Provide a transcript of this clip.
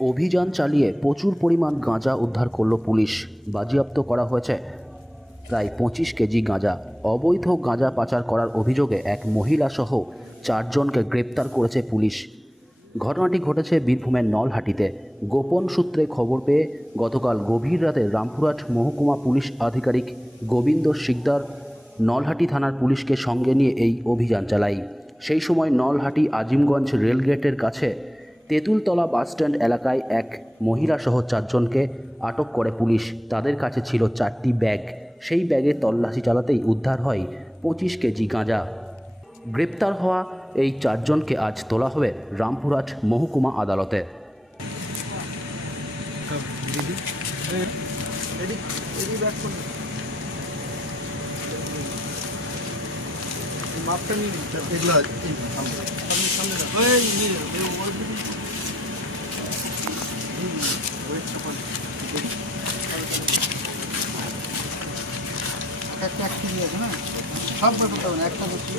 অভিযান চালিয়ে প্রচুর পরিমাণ গাঁজা উদ্ধার করল পুলিশ। বাজেয়াপ্ত করা হয়েছে প্রায় 25 কেজি গাঁজা। অবৈধ গাঁজা পাচার করার অভিযোগে এক মহিলা সহ 4 জনকে গ্রেপ্তার করেছে পুলিশ। ঘটনাটি ঘটেছে বীরভূমের নলহাটিতে। গোপন সূত্রে খবর পেয়ে গতকাল গভীর রাতে রামপুরহাট মহকুমা পুলিশ আধিকারিক গোবিন্দ শিকদার নলহাটি থানার পুলিশকে সঙ্গে নিয়ে এই অভিযান চালায়। সেই সময় নলহাটি আজিমগঞ্জ রেলগেটের কাছে তেঁতুলতলা বাসস্ট্যান্ড এলাকায় এক মহিলা সহ 4 জনকে আটক করে পুলিশ। তাদের কাছে ছিল 4টি ব্যাগ। সেই ব্যাগে তল্লাশি চালাতেই উদ্ধার হয় 25 কেজি গাঁজা। গ্রেপ্তার হওয়া এই 4 জনকে আজ তোলা হবে রামপুরহাট মহকুমা আদালতে। সব করতে হবে না, একটা দেখছি।